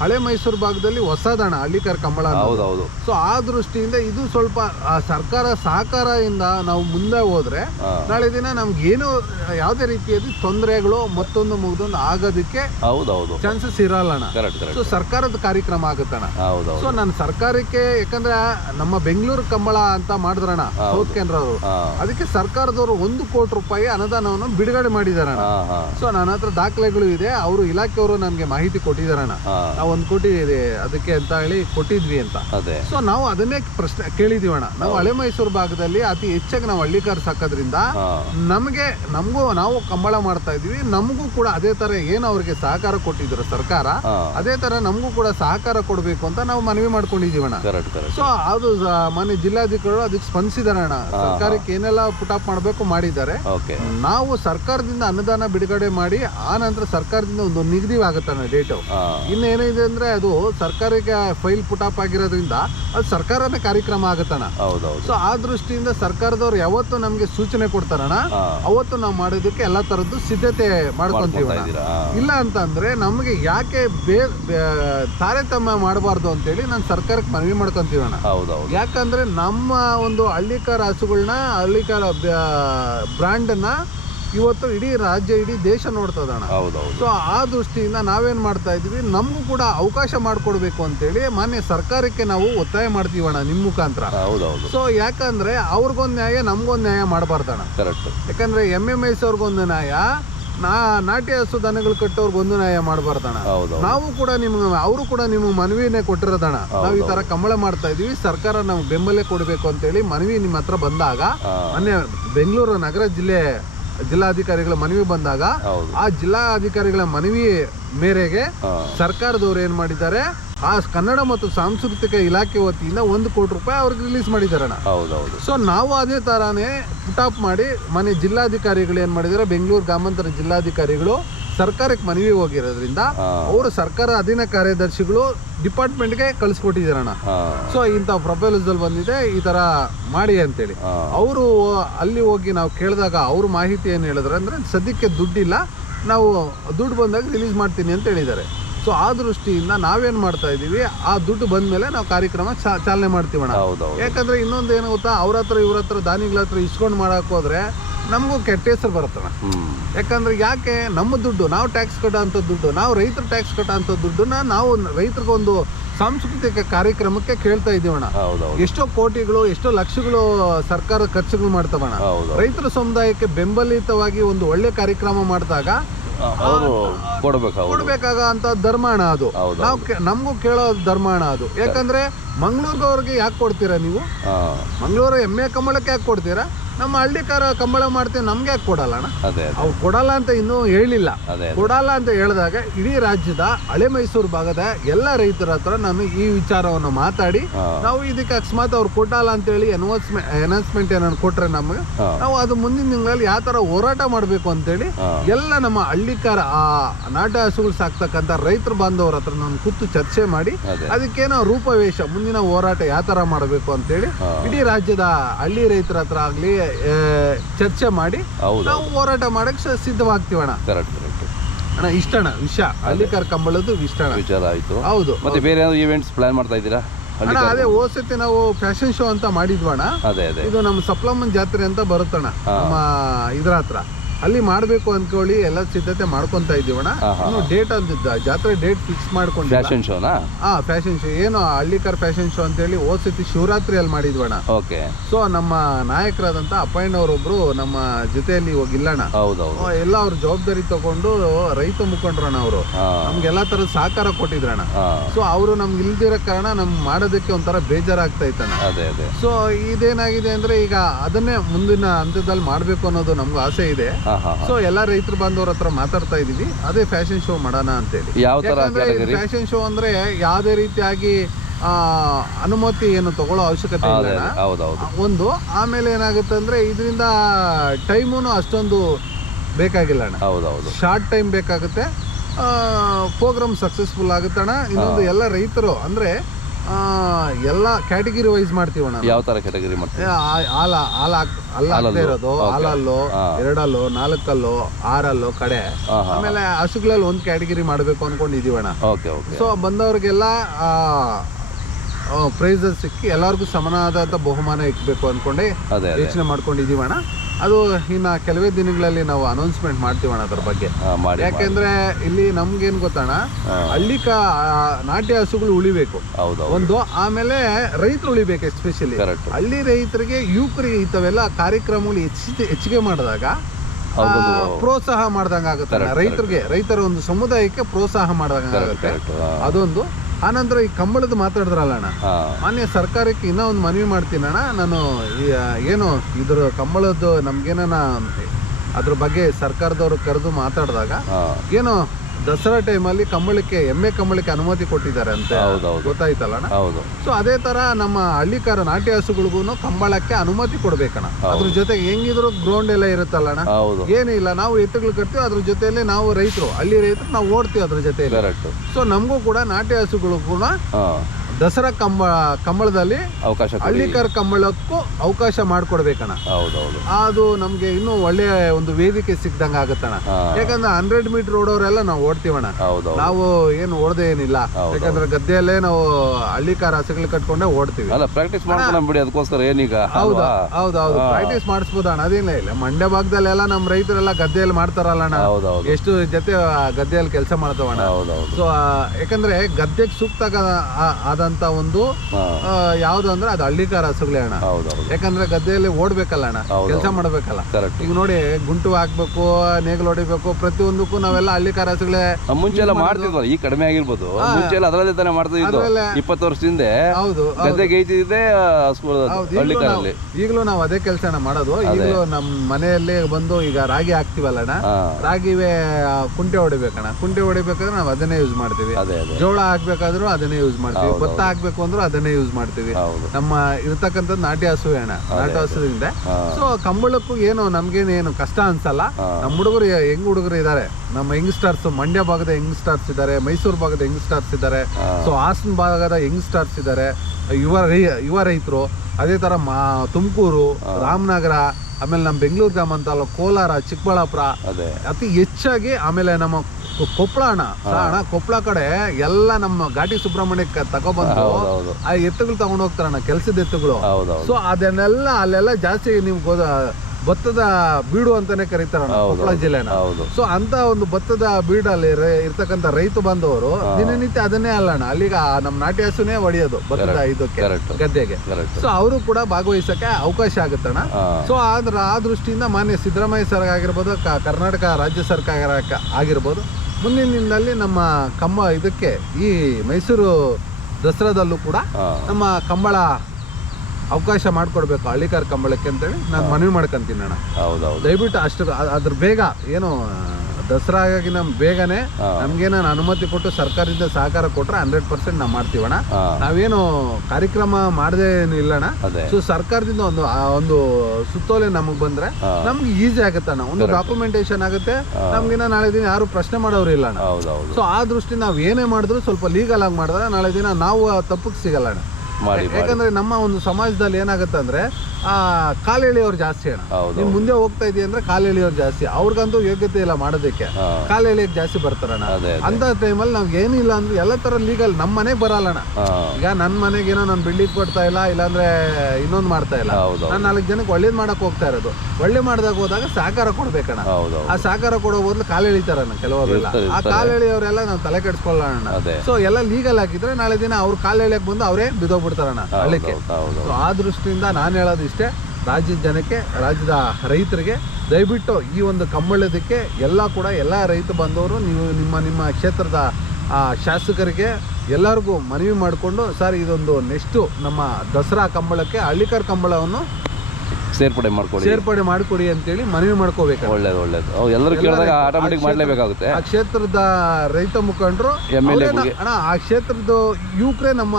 ಹಳೆ ಮೈಸೂರು ಭಾಗದಲ್ಲಿ ಹೊಸದಣ ಹಳ್ಳಿಕರ್ ಕಂಬಳ. ಹೌದು ಹೌದು ಸೊ ಆ ದೃಷ್ಟಿಯಿಂದ ಇದು ಸ್ವಲ್ಪ ಸರ್ಕಾರ ಸಹಕಾರದಿಂದ ನಾವು ಮುಂದೆ ಹೋದ್ರೆ ನಾಳೆ ದಿನ ನಮ್ಗೆ ಏನು ಯಾವುದೇ ರೀತಿಯಲ್ಲಿ ತೊಂದರೆಗಳು ಮತ್ತೊಂದು ಮುಗ್ದೊಂದು ಆಗೋದಕ್ಕೆ ಚಾನ್ಸಸ್ ಇರಲ್ಲಣ್ಣ ಸೊ ಸರ್ಕಾರದ ಕಾರ್ಯಕ್ರಮ ಆಗುತ್ತಣ್ಣ ಹೌದು ಸೊ ನಾನು ಸರ್ಕಾರಕ್ಕೆ ಯಾಕಂದ್ರೆ ನಮ್ಮ ಬೆಂಗಳೂರು ಕಂಬಳ ಅಂತ ಮಾಡಿದ್ರಣ ಸೌತ್ ಕೇಂದ್ರ ಅವರು. ಅದಕ್ಕೆ ಸರ್ಕಾರದವರು ಒಂದು ಕೋಟಿ ರೂಪಾಯಿ ಅನುದಾನವನ್ನು ಬಿಡುಗಡೆ ಹಾಂ ಸೊ ನನ್ನ ಹತ್ರ ದಾಖಲೆಗಳು ಇದೆ. ಅವರು ಇಲಾಖೆಯವರು ನಮ್ಗೆ ಮಾಹಿತಿ ಕೊಟ್ಟಿದಾರಣ ನಾವ್ ಒಂದು ಕೋಟಿ ಅದಕ್ಕೆ ಅಂತ ಹೇಳಿ ಕೊಟ್ಟಿದ್ವಿ ಅಂತ. ಸೊ ನಾವು ಅದನ್ನೇ ಪ್ರಶ್ನೆ ಕೇಳಿದೀವಣ್ಣ ನಾವು ಹಳೆ ಮೈಸೂರು ಭಾಗದಲ್ಲಿ ಅತಿ ಹೆಚ್ಚಾಗಿ ನಾವು ಹಳ್ಳಿಕಾರ್ ಸಾಕೋದ್ರಿಂದ ನಮ್ಗೆ ನಮಗೆ ನಾವು ಕಂಬಳ ಮಾಡ್ತಾ ಇದೀವಿ ನಮಗೂ ಕೂಡ ಅದೇ ತರ ಏನು ಅವ್ರಿಗೆ ಸಹಕಾರ ಕೊಟ್ಟಿದ್ರು ಸರ್ಕಾರ ಅದೇ ತರ ನಮಗೂ ಕೂಡ ಸಹಕಾರ ಕೊಡಬೇಕು ಅಂತ ನಾವು ಮನವಿ ಮಾಡ್ಕೊಂಡಿದೀವಣ್ಣ ಸೊ ಅದು ಮನೆ ಮಾನ್ಯ ಜಿಲ್ಲಾಧಿಕಾರಿಗಳು ಅದಕ್ಕೆ ಸ್ಪಂದಿಸಿದಾರಣ್ಣ ಸರ್ಕಾರಕ್ಕೆ ಏನೆಲ್ಲ ಪುಟಾಪ್ ಮಾಡಬೇಕು ಮಾಡಿದ್ದಾರೆ. ನಾವು ಸರ್ಕಾರದಿಂದ ಅನುದಾನ ಬಿಡುಗಡೆ ಮಾಡಿ ಆ ನಂತರ ಸರ್ಕಾರದಿಂದ ಒಂದು ನಿಗದಿ ಆಗುತ್ತಾನೆ ಡೇಟು ಇನ್ನೇನಿದೆ ಅಂದ್ರೆ ಅದು ಸರ್ಕಾರಕ್ಕೆ ಫೈಲ್ ಪುಟಾಪ್ ಆಗಿರೋದ್ರಿಂದ ಅದು ಸರ್ಕಾರದ ಕಾರ್ಯಕ್ರಮ ಆಗತ್ತಾನ ಸೊ ಆ ದೃಷ್ಟಿಯಿಂದ ಸರ್ಕಾರದವ್ರು ಯಾವತ್ತು ನಮ್ಗೆ ಸೂಚನೆ ಕೊಡ್ತಾರಣ ಅವತ್ತು ನಾವು ಮಾಡೋದಕ್ಕೆ ಎಲ್ಲ ತರದ್ದು ಸಿದ್ಧತೆ ಮಾಡ್ಕೊಂತೀವಿ ಇಲ್ಲ ಅಂತ ಅಂದ್ರೆ ನಮ್ಗೆ ಅಂತಂದ್ರೆ ನಮಗೆ ಯಾಕೆ ಬೇ ತಾರತಮ್ಯ ಮಾಡಬಾರ್ದು ಅಂತೇಳಿ ನಾನು ಸರ್ಕಾರಕ್ಕೆ ಮನವಿ ಹೌದು ಯಾಕಂದ್ರೆ ನಮ್ಮ ಒಂದು ಹಳ್ಳಿಕಾರ ಹಸುಗಳನ್ನ ಹಳ್ಳಿಕಾರ ಬ್ರ್ಯಾಂಡನ್ನ ಇವತ್ತು ಇಡೀ ರಾಜ್ಯ ಇಡೀ ದೇಶ ನೋಡ್ತದಣ ಹೌದು ಹೌದು ಸೊ ಆ ದೃಷ್ಟಿಯಿಂದ ನಾವೇನ್ ಮಾಡ್ತಾ ಇದೀವಿ ನಮ್ಗೂ ಕೂಡ ಅವಕಾಶ ಮಾಡಿಕೊಡ್ಬೇಕು ಅಂತೇಳಿ ಮಾನ್ಯ ಸರ್ಕಾರಕ್ಕೆ ನಾವು ಒತ್ತಾಯ ಮಾಡ್ತೀವಣ್ಣ ನಿಮ್ಮ ಮುಖಾಂತರ. ಹೌದು ಹೌದು ಸೊ ಯಾಕಂದ್ರೆ ಅವ್ರಿಗೊಂದ್ ನ್ಯಾಯ ನಮ್ಗೊಂದ್ ನ್ಯಾಯ ಮಾಡಬಾರ್ದಣ ಕರೆಕ್ಟ್ ಯಾಕಂದ್ರೆ ಎಂ ಎಂ ಎಸ್ ಅವ್ರಿಗೊಂದು ನ್ಯಾಯ ನಾ ನಾಟಿ ಹಸು ದನಗಳು ಕಟ್ಟೋರ್ಗೆ ಒಂದು ನ್ಯಾಯ ಮಾಡಬಾರ್ದಣ ನಾವು ಕೂಡ ನಿಮ್ಗೆ ಅವರು ಕೂಡ ನಿಮ್ಗೆ ಮನವಿನೇ ಕೊಟ್ಟಿರೋದಣ ನಾವು ಈ ತರ ಕಂಬಳ ಮಾಡ್ತಾ ಇದೀವಿ ಸರ್ಕಾರ ನಾವು ಬೆಂಬಲ ಕೊಡಬೇಕು ಅಂತೇಳಿ ಮನವಿ ನಿಮ್ಮ ಹತ್ರ ಬಂದಾಗ ಮೊನ್ನೆ ಬೆಂಗಳೂರು ನಗರ ಜಿಲ್ಲೆ ಜಿಲ್ಲಾಧಿಕಾರಿಗಳ ಮನವಿ ಬಂದಾಗ ಆ ಜಿಲ್ಲಾಧಿಕಾರಿಗಳ ಮನವಿ ಮೇರೆಗೆ ಸರ್ಕಾರದವ್ರು ಏನ್ ಮಾಡಿದ್ದಾರೆ? ಆ ಕನ್ನಡ ಮತ್ತು ಸಾಂಸ್ಕೃತಿಕ ಇಲಾಖೆ ವತಿಯಿಂದ ಒಂದು ಕೋಟಿ ರೂಪಾಯಿ ಅವ್ರಿಗೆ ರಿಲೀಸ್ ಮಾಡಿದಾರಣ ಹೌದು ಹೌದು ಸೊ ನಾವು ಅದೇ ತರಾನೇ ಪುಟಾಪ್ ಮಾಡಿ ಮನೆ ಜಿಲ್ಲಾಧಿಕಾರಿಗಳು ಏನ್ ಮಾಡಿದಾರೆ ಬೆಂಗಳೂರು ಗ್ರಾಮಾಂತರ ಜಿಲ್ಲಾಧಿಕಾರಿಗಳು ಸರ್ಕಾರಕ್ಕೆ ಮನವಿ ಹೋಗಿರೋದ್ರಿಂದ ಅವರು ಸರ್ಕಾರ ಅಧೀನ ಕಾರ್ಯದರ್ಶಿಗಳು ಡಿಪಾರ್ಟ್ಮೆಂಟ್ಗೆ ಕಳಿಸ್ಕೊಟ್ಟಿದಾರಣ ಸೊ ಇಂಥ ಪ್ರಪೋಸಲ್ ಬಂದಿದೆ ಈ ತರ ಮಾಡಿ ಅಂತೇಳಿ. ಅವರು ಅಲ್ಲಿ ಹೋಗಿ ನಾವು ಕೇಳಿದಾಗ ಅವ್ರ ಮಾಹಿತಿ ಏನು ಹೇಳಿದ್ರೆ ಅಂದ್ರೆ ಸದ್ಯಕ್ಕೆ ದುಡ್ಡಿಲ್ಲ ನಾವು ದುಡ್ಡು ಬಂದಾಗ ರಿಲೀಸ್ ಮಾಡ್ತೀನಿ ಅಂತ ಹೇಳಿದ್ದಾರೆ. ಸೊ ಆ ದೃಷ್ಟಿಯಿಂದ ನಾವೇನ್ ಮಾಡ್ತಾ ಇದೀವಿ ಆ ದುಡ್ಡು ಬಂದ ಮೇಲೆ ನಾವು ಕಾರ್ಯಕ್ರಮ ಚಾಲನೆ ಮಾಡ್ತೀವಿ ಯಾಕಂದ್ರೆ ಇನ್ನೊಂದು ಏನು ಗೊತ್ತಾ ಅವ್ರ ಹತ್ರ ಇವ್ರ ಹತ್ರ ದಾನಿಗಳ ಹತ್ರ ಇಸ್ಕೊಂಡು ಮಾಡಕ್ ಹೋದ್ರೆ ನಮಗೂ ಕೆಟ್ಟ ಹೆಸರು ಬರುತ್ತಣ್ಣ ಹ್ಞೂ ಯಾಕಂದ್ರೆ ಯಾಕೆ ನಮ್ಮ ದುಡ್ಡು ನಾವು ಟ್ಯಾಕ್ಸ್ ಕಟ್ಟೋ ಅಂಥ ದುಡ್ಡು ನಾವು ರೈತರು ಟ್ಯಾಕ್ಸ್ ಕಟ್ಟೋ ಅಂಥ ದುಡ್ಡನ್ನ ನಾವು ರೈತರಿಗೊಂದು ಸಾಂಸ್ಕೃತಿಕ ಕಾರ್ಯಕ್ರಮಕ್ಕೆ ಕೇಳ್ತಾ ಹೌದು ಎಷ್ಟೋ ಕೋಟಿಗಳು ಎಷ್ಟೋ ಲಕ್ಷಗಳು ಸರ್ಕಾರ ಖರ್ಚುಗಳು ಮಾಡ್ತವಣ್ಣ. ರೈತರ ಸಮುದಾಯಕ್ಕೆ ಬೆಂಬಲಿತವಾಗಿ ಒಂದು ಒಳ್ಳೆ ಕಾರ್ಯಕ್ರಮ ಮಾಡಿದಾಗ ಅವರು ಕೊಡ್ಬೇಕು ಹೌದು ಕೊಡ್ಬೇಕಾಗ ಅಂತ ಧರ್ಮಾಣ ಅದು. ಹೌದು, ನಾವು ನಮಗೂ ಕೇಳೋ ಧರ್ಮಾಣ ಅದು. ಯಾಕಂದ್ರೆ ಮಂಗಳೂರ್ಗವ್ರಿಗೆ ಯಾಕೆ ಕೊಡ್ತೀರಾ ನೀವು? ಹಾಂ. ಮಂಗಳೂರು ಎಮ್ಮೆ ಕಮಲಕ್ಕೆ ಯಾಕೆ ಕೊಡ್ತೀರಾ? ನಮ್ಮ ಹಳ್ಳಿಕಾರ ಕಂಬಳ ಮಾಡ್ತೀವಿ ನಮ್ಗೆ ಯಾಕೆ ಕೊಡಲ್ಲ ಅಣ್ಣ? ಅದೇ ಅದೇ. ಅವ್ರು ಕೊಡಲ್ಲ ಅಂತ ಇನ್ನೂ ಹೇಳಿಲ್ಲ. ಅದೇ ಕೊಡಲ್ಲ ಅಂತ ಹೇಳಿದಾಗ ಇಡೀ ರಾಜ್ಯದ ಹಳೆ ಮೈಸೂರು ಭಾಗದ ಎಲ್ಲ ರೈತರ ಹತ್ರ ನಮಗೆ ಈ ವಿಚಾರವನ್ನು ಮಾತಾಡಿ ಹಾಂ. ನಾವು ಇದಕ್ಕೆ ಅಕಸ್ಮಾತ್ ಅವ್ರು ಕೊಟ್ಟಲ್ಲ ಅಂತೇಳಿ ಅನೌನ್ಸ್ಮೆಂಟ್ ಅನೌನ್ಸ್ಮೆಂಟ್ ಏನಾದ್ರು ಕೊಟ್ರೆ ನಮಗೆ ಹಾಂ. ನಾವು ಅದು ಮುಂದಿನ ತಿಂಗಳಲ್ಲಿ ಯಾವ ತರ ಹೋರಾಟ ಮಾಡಬೇಕು ಅಂತೇಳಿ ಹೇಳಿ ಎಲ್ಲ ನಮ್ಮ ಹಳ್ಳಿಕಾರ ಆ ನಾಟ ಹಸುಗಳು ಸಾಕ್ತಕ್ಕಂಥ ರೈತರ ಬಾಂಧವರ ಹತ್ರ ನಾನು ಕೂತು ಚರ್ಚೆ ಮಾಡಿ ಅದೇ. ಅದಕ್ಕೇನೋ ರೂಪವೇಶ ಮುಂದಿನ ಹೋರಾಟ ಯಾವ ತರ ಮಾಡಬೇಕು ಅಂತೇಳಿ ಹಾಂ. ಇಡೀ ರಾಜ್ಯದ ಹಳ್ಳಿ ರೈತರ ಹತ್ರ ಆಗಲಿ ಚರ್ಚೆ ಮಾಡಿ ನಾವು ಹೋರಾಟ ಮಾಡಕ್ಕೆ ಸಿದ್ಧವಾಗ್ತೀವಣ್ಣ. ಕರೆಕ್ಟ್ ಕರೆಕ್ಟ್ ಅಣ್ಣ ಇಷ್ಟಣ್ಣ ವಿಷಯ ಅಲ್ಲಿಕರ್ ಕಂಬಳದ್ದು ಇಷ್ಟಣ್ಣ ವಿಚಾರ ಆಯಿತು. ಹೌದು ಮತ್ತೆ ಬೇರೆ ಏನಾದ್ರು ಈವೆಂಟ್ಸ್ ಪ್ಲಾನ್ ಮಾಡ್ತಾ ಇದ್ದೀರಾ? ಅಣ್ಣ ಅದೇ ಹೋದ ಸತಿ ನಾವು ಫ್ಯಾಷನ್ ಶೋ ಅಂತ ಮಾಡಿದ್ವಣ್ಣ. ಅದೇ ಅದೇ. ಇದು ನಮ್ಮ ಸಪ್ಲಮ್ಮನ್ ಜಾತ್ರೆ ಅಂತ ಬರುತ್ತಣ್ಣ. ನಮ್ಮ ಇದ್ರ ಹತ್ರ. ಅಲ್ಲಿ ಮಾಡಬೇಕು ಅನ್ಕೊಳ್ಳಿ ಎಲ್ಲ ಸಿದ್ಧತೆ ಮಾಡ್ಕೊಂತ ಹಾ, ಇನ್ನು ಡೇಟ್ ಅಂತಿದ್ದ ಜಾತ್ರೆ ಡೇಟ್ ಫಿಕ್ಸ್ ಮಾಡ್ಕೊಂಡು ಫ್ಯಾಷನ್ ಶೋನಾ ಹಾ ಫ್ಯಾಷನ್ ಶೋ ಏನು ಹಳ್ಳಿಕರ್ ಫ್ಯಾಷನ್ ಶೋ ಅಂತ ಹೇಳಿ ಓದ್ ಸತಿ ಶಿವರಾತ್ರಿಯಲ್ಲಿ ಮಾಡಿದ್ವಣ್ಣ. ಓಕೆ ಸೊ ನಮ್ಮ ನಾಯಕರಾದಂತ ಒಬ್ರು ನಮ್ಮ ಜೊತೆಯಲ್ಲಿ ಇವಾಗ ಹೌದೌದು. ಎಲ್ಲ ಅವ್ರ ಜವಾಬ್ದಾರಿ ತಗೊಂಡು ರೈತ ಮುಖಂಡ್ರಣ್ಣ ಅವರು. ನಮ್ಗೆ ನಮ್ಗೆಲ್ಲಾ ತರದ ಸಹಕಾರ ಕೊಟ್ಟಿದ್ರಣ್ಣ. ಸೊ ಅವರು ನಮ್ಗೆ ಇಲ್ದಿರೋ ಕಾರಣ ನಮ್ ಮಾಡೋದಕ್ಕೆ ಒಂಥರ ಬೇಜಾರಾಗ್ತಾ ಇತ್ತಣ್ಣ. ಅದೇ ಅದೇ. ಸೊ ಇದೇನಾಗಿದೆ ಅಂದ್ರೆ ಈಗ ಅದನ್ನೇ ಮುಂದಿನ ಹಂತದಲ್ಲಿ ಮಾಡ್ಬೇಕು ಅನ್ನೋದು ನಮ್ಗೆ ಆಸೆ ಇದೆ. ಸೊ ಎಲ್ಲಾ ರೈತರು ಬಂದವ್ರ ಹತ್ರ ಮಾತಾಡ್ತಾ ಇದೀವಿ. ಅದೇ ಫ್ಯಾಷನ್ ಶೋ ಮಾಡೋಣ ಅಂತೇಳಿ. ಯಾವ ತರ ಫ್ಯಾಷನ್ ಶೋ ಅಂದ್ರೆ ಯಾವುದೇ ರೀತಿಯಾಗಿ ಆ, ಅನುಮತಿ ಏನು ತಗೊಳ್ಳೋ ಅವಶ್ಯಕತೆ ಇಲ್ಲ ಒಂದು. ಆಮೇಲೆ ಏನಾಗುತ್ತೆ ಅಂದ್ರೆ ಇದರಿಂದ ಟೈಮುನು ಅಷ್ಟೊಂದು ಬೇಕಾಗಿಲ್ಲ ಅಣ್ಣ. ಹೌದೌದು ಶಾರ್ಟ್ ಟೈಮ್ ಬೇಕಾಗುತ್ತೆ. ಪ್ರೋಗ್ರಾಮ್ ಸಕ್ಸಸ್ಫುಲ್ ಆಗುತ್ತೆ ಅಣ್ಣ. ಇನ್ನೊಂದು ಎಲ್ಲ ರೈತರು ಅಂದ್ರೆ ಎಲ್ಲ ಕ್ಯಾಟಗರಿ ವೈಸ್ ಮಾಡ್ತೀವಣ್ಣ ಯಾವ ತರ ಕ್ಯಾಟಗರಿ ಮಾಡ್ತೀವಿ ಹಾಲ ಹಾಲ ಅಲ್ಲ ಹಾಕ್ತಾ ಇರೋದು. ಹಾಲಲ್ಲು. ಎರಡಲ್ಲು ನಾಲ್ಕಲ್ಲು ಆರಲ್ಲು ಕಡೆ. ಆಮೇಲೆ ಹಸುಗಳಲ್ಲಿ ಒಂದ್ ಕ್ಯಾಟಗರಿ ಮಾಡಬೇಕು ಅನ್ಕೊಂಡಿದೀವಣ್ಣ. ಓಕೆ ಓಕೆ ಸೊ ಬಂದವ್ರಿಗೆಲ್ಲ ಪ್ರೈಸಸ್ ಸಿಕ್ಕಿ ಎಲ್ಲರಿಗೂ ಸಮನಾದಂತ ಬಹುಮಾನ ಇಕ್ಬೇಕು ಅನ್ಕೊಂಡೆ ಯೋಚನೆ ಮಾಡ್ಕೊಂಡಿದೀವಣ್ಣ. ಅದು ಇನ್ನ ಕೆಲವೇ ದಿನಗಳಲ್ಲಿ ನಾವು ಅನೌನ್ಸ್ಮೆಂಟ್ ಮಾಡ್ತೀವಣ್ಣ ಅದ್ರ ಬಗ್ಗೆ. ಮಾಡಿ. ಯಾಕೆಂದ್ರೆ ಇಲ್ಲಿ ನಮ್ಗೇನ್ ಗೊತ್ತಣ್ಣ? ಹಾ. ಹಳ್ಳಿ ಕ ನಾಟಿ ನಾಟ್ಯ ಹಸುಗಳು ಉಳಿಬೇಕು. ಒಂದು ಆಮೇಲೆ ರೈತರು ಉಳಿಬೇಕು ಎಸ್ಪೆಷಲಿ ಹಳ್ಳಿ ರೈತರಿಗೆ ಯುವಕರಿಗೆ ಇಂಥವೆಲ್ಲ ಕಾರ್ಯಕ್ರಮಗಳು ಹೆಚ್ಚಿಗೆ ಹೆಚ್ಚಿಗೆ ಮಾಡಿದಾಗ ಪ್ರೋತ್ಸಾಹ ಮಾಡ್ದಂಗ ಆಗುತ್ತೆ ರೈತರಿಗೆ ರೈತರ ಒಂದು ಸಮುದಾಯಕ್ಕೆ ಪ್ರೋತ್ಸಾಹ ಮಾಡ್ದಂಗ ಆಗುತ್ತೆ ಕರೆಕ್ಟ್ ಅದೊಂದು. ಆನಂತರ ಈ ಕಂಬಳದ ಮಾತಾಡಿದ್ರಲ್ಲ ಅಣ್ಣ. ಮಾನ್ಯ ಸರ್ಕಾರಕ್ಕೆ ಇನ್ನೂ ಒಂದು ಮನವಿ ಮಾಡ್ತೀನಿ ಅಣ್ಣ. ನಾನು ಏನು ಇದ್ರ ಕಂಬಳದ್ದು ನಮ್ಗೇನ ಅದ್ರ ಬಗ್ಗೆ ಸರ್ಕಾರದವರು ಕರೆದು ಮಾತಾಡಿದಾಗ ಏನು ದಸರಾ ಟೈಮಲ್ಲಿ ಕಂಬಳಕ್ಕೆ ಎಮ್ಮೆ ಕಂಬಳಕ್ಕೆ ಅನುಮತಿ ಕೊಟ್ಟಿದ್ದಾರೆ ಅಂತ ಹೌದೌದು. ಗೊತ್ತಾಯ್ತಲ್ಲ ಹೌದು. ಸೊ ಅದೇ ತರ ನಮ್ಮ ಹಳ್ಳಿಕಾರ ನಾಟಿ ಹಸುಗಳಿಗೂ ಕಂಬಳಕ್ಕೆ ಅನುಮತಿ ಕೊಡ್ಬೇಕಣ್ಣ. ಅದ್ರ ಜೊತೆಗೆ ಹೆಂಗಿದ್ರು ಗ್ರೌಂಡ್ ಎಲ್ಲ ಇರುತ್ತಲ್ಲ ಅಣ್ಣ? ಹೌದು. ಏನಿಲ್ಲ ನಾವು ಎತ್ತುಗಳು ಕಟ್ತೀವಿ ಅದ್ರ ಜೊತೆಯಲ್ಲಿ ನಾವು ರೈತರು ಹಳ್ಳಿ ರೈತರು ನಾವು ಓಡ್ತೀವಿ ಅದ್ರ ಜೊತೆಯಲ್ಲಿ. ಕರೆಕ್ಟ್ ಸೊ ನಮಗೂ ಕೂಡ ನಾಟಿ ಹಸುಗಳು ಕೂಡ ಹಾಂ. ದಸರಾ ಕಂಬ ಕಂಬಳದಲ್ಲಿ ಅವಕಾಶ ಹಳ್ಳಿಕರ್ ಕಂಬಳಕ್ಕೂ ಅವಕಾಶ ಮಾಡ್ಕೊಡ್ಬೇಕಣ್ಣ. ಹೌದೌದು. ಅದು ನಮ್ಗೆ ಇನ್ನೂ ಒಳ್ಳೆಯ ಒಂದು ವೇದಿಕೆ ಸಿಕ್ದಂಗ ಆಗತ್ತಣ್ಣ. ಹಾಂ. ಯಾಕಂದ್ರೆ ಹಂಡ್ರೆಡ್ ಮೀಟರ್ ಓಡೋರೆಲ್ಲ ನಾವು ಓಡ್ತೀವಣ್ಣ. ನಾವು ಏನು ಓಡದೆ ಏನಿಲ್ಲ. ಯಾಕಂದ್ರೆ ಗದ್ದೆಯಲ್ಲೇ ನಾವು ಹಳ್ಳಿಕಾರ ಹಸುಗಳು ಕಟ್ಕೊಂಡೆ ಓಡ್ತೀವಿ. ಅಲ್ಲ ಪ್ರಾಕ್ಟೀಸ್ ಮಾಡ್ಕೊಳ್ಳೋಣ ಬಿಡಿ ಅದಕ್ಕೋಸ್ಕರ ಏನೀಗ? ಹೌದು ಹೌದು. ಪ್ರಾಕ್ಟೀಸ್ ಮಾಡಿಸ್ಬೋದು ಅಣ್ಣ ಅದೇನಿಲ್ಲ ಇಲ್ಲ ಮಂಡ್ಯ ಭಾಗದಲ್ಲೆಲ್ಲ ನಮ್ಮ ರೈತರೆಲ್ಲ ಗದ್ದೆಯಲ್ಲಿ ಮಾಡ್ತಾರಲ್ಲ ಅಣ್ಣ ಹೌದೌದು. ಎಷ್ಟು ಜೊತೆ ಗದ್ದೆಯಲ್ಲಿ ಕೆಲಸ ಮಾಡ್ತಾವಣ್ಣ. ಸೊ ಯಾಕಂದ್ರೆ ಗದ್ದೆಗೆ ಸೂಕ್ತ ಆ- ಆದಂತ ಒಂದು ಯಾವ್ದು ಅಂದ್ರೆ ಅದು ಹಳ್ಳಿಕಾರ ಹಸುಗಳೇ ಅಣ್ಣ. ಯಾಕಂದ್ರೆ ಗದ್ದೆಯಲ್ಲಿ ಓಡ್ಬೇಕಲ್ಲ ಅಣ್ಣ. ಕೆಲಸ ಮಾಡ್ಬೇಕಲ್ಲ. ಈಗ ನೋಡಿ ಗುಂಟು ಹಾಕ್ಬೇಕು ನೇಗ್ಲು ಹೊಡಿಬೇಕು ಪ್ರತಿಯೊಂದಕ್ಕೂ ನಾವೆಲ್ಲ ಹಳ್ಳಿಕಾರ ಹಸುಗಳೇ ಮುಂಚೆ ಎಲ್ಲ ಮಾಡ್ತಿದ್ವಲ್ಲ ಈ ಕಡಿಮೆ ಆಗಿರ್ಬೋದು. ಮುಂಚೆ ಎಲ್ಲ ಅದರಲ್ಲೇ ತಾನೇ ಮಾಡ್ತಿದ್ದು. ಅದ್ರಲ್ಲೇ- ಇಪ್ಪತ್ತು ವರ್ಷದಿಂದ ಹೌದು ಗದ್ದೆ ಗೇಯ್ತಿದ್ದೆ ಹೌದು ಹಳ್ಳಿ ಈಗಲೂ ನಾವು ಅದೇ ಕೆಲಸನ ಮಾಡೋದು. ಈಗಲೂ ನಮ್ಮ ಮನೆಯಲ್ಲಿ ಬಂದು ಈಗ ರಾಗಿ ಹಾಕ್ತಿವಲ್ಲ ಅಣ್ಣ ರಾಗಿವೆ ಕುಂಟೆ ಹೊಡಿಬೇಕಣ್ಣ. ಕುಂಟೆ ಹೊಡಿಬೇಕಾದ್ರೆ ನಾವು ಅದನ್ನೇ ಯೂಸ್ ಮಾಡ್ತೀವಿ. ಜೋಳ ಹಾಕ್ಬೇಕಾದ್ರೂ ಅದನ್ನೇ ಯೂಸ್ ಮಾಡ್ತೀವಿ. ಭತ್ತ ಹಾಕ್ಬೇಕು ಅಂದ್ರೂ ಅದನ್ನೇ ಯೂಸ್ ಮಾಡ್ತೀವಿ. ನಮ್ಮ ಇರ್ತಕ್ಕಂಥದ್ದು ನಾಟಿ ಹಸುವೆ ಅಣ್ಣ ನಾಟಿ ಹಸುವಿಂದ ಸೊ ಕಂಬಳಕ್ಕೂ ಏನು ನಮ್ಗೇನೇನು ಕಷ್ಟ ಅನ್ಸಲ್ಲ. ನಮ್ಮ ಹುಡುಗರು ಹೆಂಗ್ ಹುಡುಗರು ಇದ್ದಾರೆ ನಮ್ಮ ಯಂಗ್ಸ್ಟರ್ಸ್ ಮಂಡ್ಯ ಭಾಗದ ಯಂಗ್ಸ್ಟರ್ಸ್ ಇದ್ದಾರೆ ಮೈಸೂರು ಭಾಗದ ಯಂಗ್ಸ್ಟರ್ಸ್ ಇದ್ದಾರೆ ಹಾ. ಸೊ ಹಾಸನ ಭಾಗದ ಯಂಗ್ಸ್ಟರ್ಸ್ ಇದ್ದಾರೆ ಯುವ ಯುವ ರೈತರು. ಅದೇ ತರ ಮಾ ತುಮಕೂರು ರಾಮನಗರ ಆಮೇಲೆ ನಮ್ಮ ಬೆಂಗಳೂರು ಗ್ರಾಮ ತಾಲೂಕು ಕೋಲಾರ ಚಿಕ್ಕಬಳ್ಳಾಪುರ. ಅತಿ ಹೆಚ್ಚಾಗಿ ಆಮೇಲೆ ನಮ್ಮ ಕೊಪ್ಪಳ ಅಣ್ಣ ಅಣ್ಣ ಕೊಪ್ಪಳ ಕಡೆ ಎಲ್ಲ ನಮ್ಮ ಘಾಟಿ ಸುಬ್ರಹ್ಮಣ್ಯಕ್ಕೆ ತಗೊಬಂದು ಆ ಎತ್ತುಗಳು ತಗೊಂಡು ಹೋಗ್ತಾರಣ್ಣ ಕೆಲ್ಸದ ಎತ್ತುಗಳು. ಸೊ ಅದನ್ನೆಲ್ಲ ಅಲ್ಲೆಲ್ಲ ಜಾಸ್ತಿ ನಿಮ್ಗೆ ಭತ್ತದ ಬೀಡು ಅಂತಾನೆ ಕರೀತಾರಣ್ಣ ಕೊಪ್ಪಳ ಜಿಲ್ಲೆನ. ಹೌದು. ಸೊ ಅಂತ ಒಂದು ಭತ್ತದ ಬೀಡಲ್ಲಿ ಅಲ್ಲಿ ಇರ್ತಕ್ಕಂಥ ರೈತ ಬಂದವರು ದಿನನಿತ್ಯ ಅದನ್ನೇ ಅಲ್ಲಣ್ಣ ಅಲ್ಲಿಗ ನಮ್ಮ ನಾಟಿ ಹಸುನೇ ಹೊಡೆಯೋದು ಭತ್ತದ ಇದಕ್ಕೆ ಗದ್ದೆಗೆ. ಸೊ ಅವರು ಕೂಡ ಭಾಗವಹಿಸಕ್ಕೆ ಅವಕಾಶ ಆಗುತ್ತಣ್ಣ ಸೊ ಆದ್ರ ಆ ದೃಷ್ಟಿಯಿಂದ ಮಾನ್ಯ ಸಿದ್ದರಾಮಯ್ಯ ಸರ್ ಆಗಿರ್ಬೋದು ಕರ್ನಾಟಕ ರಾಜ್ಯ ಸರ್ಕಾರ ಆಗಿರ್ಬೋದು ಮುಂದಿನ ದಿನದಲ್ಲಿ ನಮ್ಮ ಕಂಬ ಇದಕ್ಕೆ ಈ ಮೈಸೂರು ದಸರಾದಲ್ಲೂ ಕೂಡ ನಮ್ಮ ಕಂಬಳ ಅವಕಾಶ ಮಾಡಿಕೊಡ್ಬೇಕು ಹಳ್ಳಿಕಾರ ಕಂಬಳಕ್ಕೆ ಅಂತೇಳಿ ನಾನು ಮನವಿ ಮಾಡ್ಕೊಂತೀನಿ ಅಣ್ಣ. ಹೌದೌದು. ದಯವಿಟ್ಟು ಅಷ್ಟು ಅದ್ರ ಬೇಗ ಏನು ದಸರಾಗಿ ನಮ್ ಬೇಗನೆ. ನಮ್ಗೆ ನಾನು ಅನುಮತಿ ಕೊಟ್ಟು ಸರ್ಕಾರದಿಂದ ಸಹಕಾರ ಕೊಟ್ರೆ ಹಂಡ್ರೆಡ್ ಪರ್ಸೆಂಟ್ ನಾವು ಮಾಡ್ತೀವಣ ನಾವೇನು ಕಾರ್ಯಕ್ರಮ ಮಾಡದೇ ಇಲ್ಲಣ್ಣ. ಸೊ ಸರ್ಕಾರದಿಂದ ಒಂದು ಒಂದು ಸುತ್ತೋಲೆ ನಮಗ್ ಬಂದ್ರೆ. ನಮ್ಗೆ ಈಸಿ ಆಗುತ್ತೆ ಅಣ್ಣ. ಒಂದು ಡಾಕ್ಯುಮೆಂಟೇಶನ್ ಆಗುತ್ತೆ ನಮ್ಗಿನ್ನ ನಾಳೆ ದಿನ ಯಾರು ಪ್ರಶ್ನೆ ಮಾಡೋರು ಇಲ್ಲ ಸೊ ಆ ದೃಷ್ಟಿ ನಾವು ಏನೇ ಮಾಡಿದ್ರು ಸ್ವಲ್ಪ ಲೀಗಲ್ ಆಗಿ ಮಾಡಿದ್ರೆ ನಾಳೆ ದಿನ ನಾವು ತಪ್ಪಕ್ ತಪ್ಪಿಗೆ ಸಿಗಲ್ಲ ಯಾಕಂದ್ರೆ ನಮ್ಮ ಒಂದು ಸಮಾಜದಲ್ಲಿ ಏನಾಗುತ್ತೆ ಆ ಕಾಲು ಎಳೆಯೋರು ಜಾಸ್ತಿ ಅಣ್ಣ. ಹೌದು ನೀವು ಮುಂದೆ ಹೋಗ್ತಾ ಇದೀಯ ಅಂದ್ರೆ ಕಾಲು ಎಳೆಯೋರು ಜಾಸ್ತಿ. ಅವ್ರಿಗಂತೂ ಯೋಗ್ಯತೆ ಇಲ್ಲ ಮಾಡೋದಕ್ಕೆ. ಹಾಂ. ಕಾಲು ಜಾಸ್ತಿ ಬರ್ತಾರಣ ಅದೇ ಅದೇ. ಅಂತ ಟೈಮಲ್ಲಿ ನಾವ್ ಏನಿಲ್ಲ ಅಂದ್ರೆ ಎಲ್ಲ ತರ ಲೀಗಲ್ ನಮ್ಮ ಮನೆಗೆ ಬರಲ್ಲಣ್ಣ. ಹಾಂ. ಈಗ ನನ್ನ ಮನೆಗೇನೋ ನಾನು ಬಿಲ್ಡಿಂಗ್ ಕೊಡ್ತಾ ಇಲ್ಲ ಇಲ್ಲಾಂದ್ರೆ ಇನ್ನೊಂದು ಮಾಡ್ತಾ ಇಲ್ಲ. ನಾನ್ ನಾನು ನಾಲ್ಕು ಜನಕ್ಕೆ ಒಳ್ಳೇದ್ ಮಾಡಕ್ ಹೋಗ್ತಾ ಇರೋದು. ಒಳ್ಳೆ ಮಾಡ್ದಾಗ ಹೋದಾಗ ಸಹಕಾರ ಕೊಡ್ಬೇಕಣ್ಣ. ಆ ಸಹಕಾರ ಕೊಡೋ ಬದಲು ಕಾಲು ಎಳಿತಾರಣ್ಣ ಕೆಲವರೆಲ್ಲ ಇರ್ತಾರೆ, ಆ ಕಾಲು ಎಳೆಯವರೆಲ್ಲ ನಾವು ತಲೆ ಕೆಡಿಸ್ಕೊಳ್ಳೋಣ ಅದೇ. ಸೊ ಎಲ್ಲ ಲೀಗಲ್ ಹಾಕಿದ್ರೆ ನಾಳೆ ದಿನ ಅವ್ರು ಕಾಲು ಎಳೆಯಕ್ಕೆ ಬಂದು ಅವರೇ ಬಿದ್ದೋಗ್ಬಿಡ್ತಾರಣ್ಣ ಹಳ್ಳಿಕ್ಕೆ. ಹೌದು ಆ ದೃಷ್ಟಿಯಿಂದ ನಾನು ಹೇಳೋದು ಇಷ್ಟೇ. ರಾಜ್ಯದ ಜನಕ್ಕೆ ರಾಜ್ಯದ ರೈತರಿಗೆ ದಯವಿಟ್ಟು ಈ ಒಂದು ಕಂಬಳದಕ್ಕೆ ಎಲ್ಲ ಕೂಡ ಎಲ್ಲ ರೈತ ಬಂದವರು ನೀವು ನಿಮ್ಮ ನಿಮ್ಮ ಕ್ಷೇತ್ರದ ಆ, ಶಾಸಕರಿಗೆ ಎಲ್ಲರಿಗೂ ಮನವಿ ಮಾಡಿಕೊಂಡು ಸರ್ ಇದೊಂದು ನೆಕ್ಸ್ಟು ನಮ್ಮ ದಸರಾ ಕಂಬಳಕ್ಕೆ ಹಳ್ಳಿಕರ್ ಕಂಬಳವನ್ನು ಸೇರ್ಪಡೆ ಮಾಡ್ಕೊಳ್ಳಿ. ಸೇರ್ಪಡೆ ಮಾಡಿಕೊಡಿ ಅಂತೇಳಿ ಮನವಿ ಮಾಡ್ಕೋಬೇಕು. ಒಳ್ಳೇದು ಒಳ್ಳೇದು. ಎಲ್ಲರೂ ಕೇಳಿದಾಗ ಆಟೋಮೆಟಿಕ್ ಮಾಡಲೇಬೇಕಾಗುತ್ತೆ. ಆ ಕ್ಷೇತ್ರದ ರೈತ ಮುಖಂಡರು ಅಣ್ಣ ಆ ಕ್ಷೇತ್ರದ ಯುವಕರೇ ನಮ್ಮ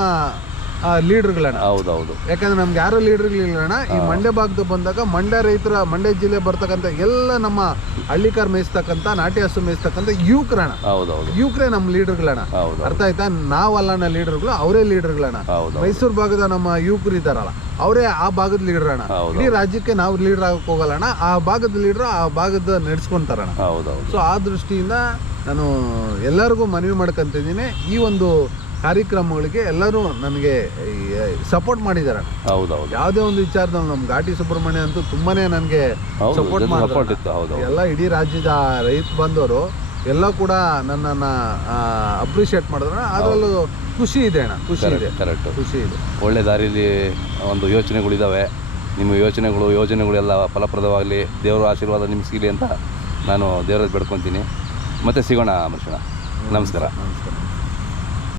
ಲೀಡರ್ಗಳಣ್ಣ ಹೌದೌದು. ಯಾಕಂದ್ರೆ ನಮ್ಗೆ ಯಾರು ಲೀಡರ್ಗಳಿಲ್ಲಣ್ಣ ಈ ಮಂಡ್ಯ ಭಾಗದ ಬಂದಾಗ ಮಂಡ್ಯ ರೈತರ ಮಂಡ್ಯ ಜಿಲ್ಲೆ ಬರ್ತಕ್ಕಂತ ಎಲ್ಲ ನಮ್ಮ ಹಳ್ಳಿಕಾರ್ ಮೇಯಿಸ್ತಕ್ಕಂಥ ನಾಟಿ ಹಸು ಮೇಯಿಸ್ತಕ್ಕಂಥ ಯುವಕರಣ ಹೌದೌದು. ಯುವಕರೇ ನಮ್ಮ ಲೀಡರ್ಗಳಣ ಹೌದು ಅರ್ಥ ಆಯ್ತಾ? ನಾವಲ್ಲಣ್ಣ ಲೀಡರ್ಗಳು ಅವರೇ ಲೀಡರ್ಗಳಣ್ಣ. ಹೌದು ಮೈಸೂರು ಭಾಗದ ನಮ್ಮ ಯುವಕರು ಇದ್ದಾರಲ್ಲ ಅವರೇ ಆ ಭಾಗದ ಲೀಡರ್ ಅಣ್ಣ ಹೌದು. ಇಡೀ ರಾಜ್ಯಕ್ಕೆ ನಾವು ಲೀಡರ್ ಆಗಕ್ಕೆ ಹೋಗಲ್ಲಣ್ಣ ಆ ಭಾಗದ ಲೀಡರ್ ಆ ಭಾಗದ ನಡ್ಸ್ಕೊಂತಾರಣ ಸೊ ಆ ದೃಷ್ಟಿಯಿಂದ ನಾನು ಎಲ್ಲರಿಗೂ ಮನವಿ ಮಾಡ್ಕೊಂತಿದ್ದೀನಿ ಈ ಒಂದು ಕಾರ್ಯಕ್ರಮಗಳಿಗೆ ಎಲ್ಲರೂ ನನಗೆ ಸಪೋರ್ಟ್ ಮಾಡಿದ್ದಾರೆ. ಹೌದೌದು. ಯಾವುದೇ ಒಂದು ವಿಚಾರದಲ್ಲಿ ನಮ್ಮ ಘಾಟಿ ಸುಬ್ರಹ್ಮಣ್ಯ ಅಂತೂ ತುಂಬಾನೇ ನನಗೆ ಸಪೋರ್ಟ್ ಮಾಡಿದ್ರು ಹೌದು ಎಲ್ಲ ಇಡೀ ರಾಜ್ಯದ ರೈತ ಬಂದವರು ಎಲ್ಲ ಕೂಡ ನನ್ನನ್ನು ಅಪ್ರಿಷಿಯೇಟ್ ಮಾಡಿದ್ರೆ ಅದರಲ್ಲೂ ಖುಷಿ ಇದೆ ಅಣ್ಣ ಖುಷಿ ಇದೆ. ಕರೆಕ್ಟ್ ಖುಷಿ ಇದೆ. ಒಳ್ಳೆ ದಾರಿಲಿ ಒಂದು ಯೋಚನೆಗಳಿದ್ದಾವೆ ನಿಮ್ಮ ಯೋಚನೆಗಳು ಯೋಜನೆಗಳೆಲ್ಲ ಫಲಪ್ರದವಾಗಲಿ ದೇವರ ಆಶೀರ್ವಾದ ನಿಮ್ಗೆ ಸಿಗಲಿ ಅಂತ ನಾನು ದೇವರಲ್ಲಿ ಬೇಡ್ಕೊತೀನಿ. ಮತ್ತೆ ಸಿಗೋಣ ಮನುಷ್ಯನ ನಮಸ್ಕಾರ. ನಮಸ್ಕಾರ.